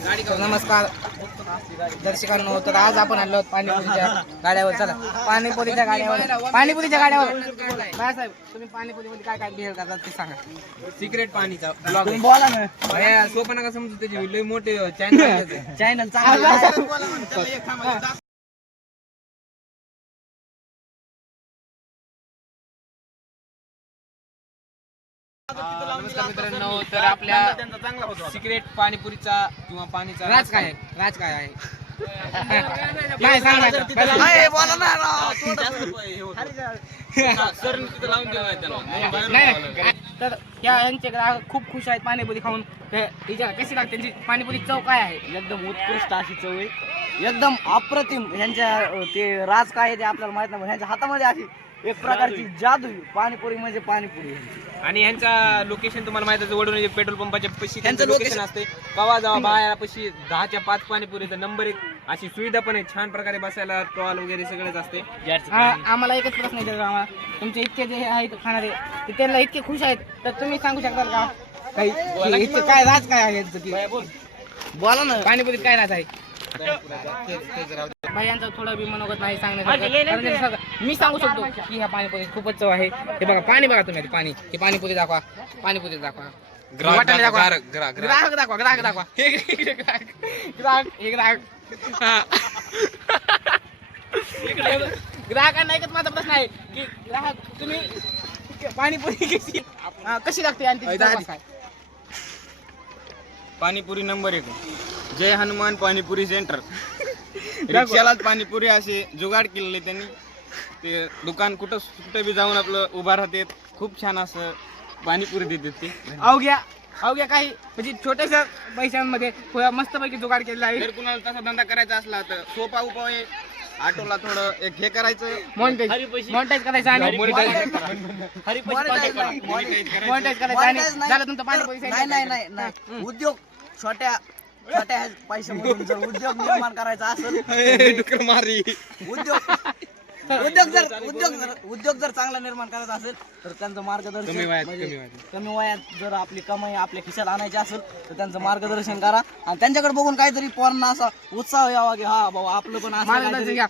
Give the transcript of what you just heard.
नमस्कार दर्शकांनो, तर आज आपण आलो आहोत पाणीपुरीच्या गाड्यावर. चला पाणीपुरीच्या गाड्यावर काय साहेब, तुम्ही पाणीपुरीमध्ये काय काय बिहेव करतात ते सांगा. सिक्रेट पाणीचा ब्लॉग बोला ना. सोपं नका समजू, त्याचे लय मोठे चॅनल नमस्कार मित्रांनो, तर आपल्या सिक्रेट पाणीपुरीचा किंवा पाणीचा राज काय आहे नाही सांगायचं. नाही तर यांचे ग्राहक खूप खुश आहेत पाणीपुरी खाऊन. कशी लागते त्यांची पाणीपुरी चव काय आहे? एकदम उत्कृष्ट अशी चव आहे, एकदम अप्रतिम. ह्यांच्या ते राज काय आहे ते आपल्याला माहित नाही, ह्यांच्या हातामध्ये अशी एक प्रकारची जादू आहे. पाणीपुरी म्हणजे पाणीपुरी. आणि यांचा लोकेशन तुम्हाला माहिती आहे, वडून पेट्रोल पंपाच्या पशी त्यांचं लोकेशन असते. कवा जावा बाया पशी 10च्या 5 पाणीपुरीचा नंबर 1. अशी सुविधा पण आहे, छान प्रकारे बसायला टॉल वगैरे सगळेच असते. आम्हाला एकच प्रश्न आहे आम्हाला, तुमचे इतके जे आहेत खाणारे ते त्यांना इतके खुश आहेत, तर तुम्ही सांगू शकता का काही इतके काय राज काय आहे यांचं की? बोला ना. पाणीपुरीत काय राज आहे? भाई यांचं थोडं बी मनोगत नाही सांगण्यासारखं. मी सांगू शकतो की ह्या पाणीपुरीत खूपच चव आहे. हे बघा पाणी, बघा तुम्ही पाणी. हे पाणीपुरी दाखवा, पाणीपुरी दाखवा, ग्राहक दाखवा, ग्राहकांना एकच माझा प्रश्न आहे की ग्राहक तुम्ही पाणीपुरी कशी लागते आणि तिची चव काय? पाणीपुरी नंबर 1. जय हनुमान पाणीपुरी सेंटर. रिक्षालाच पाणीपुरी असे जुगाड केलेले त्यांनी. ते दुकान कुठं बी जाऊन आपलं उभा राहते. खूप छान असं पाणीपुरी देतात ते. अवघ्या काही म्हणजे छोट्याशा पैशांमध्ये मस्तपैकी जुगाड केलेला आहे. जर कुणाला तसा धंदा करायचा असला तर सोपा उपाय आहे. ऑटोला थोडं एक हे करायचं, मॉनिटाईज करायचं आणि झालं तुमचं पाणीपुरी. नाही उद्योग छोट्या पैशामधून जर उद्योग निर्माण करायचा असेल, उद्योग जर चांगला निर्माण करायचा असेल तर त्यांचं मार्गदर्शन कमी वयात जर आपली कमाई आपल्या खिशात आणायची असेल तर त्यांचं मार्गदर्शन करा. आणि त्यांच्याकडे बघून काहीतरी पोरांना असा उत्साह यावा की हा बाबा आपलं पण मार्गदर्शन घ्या.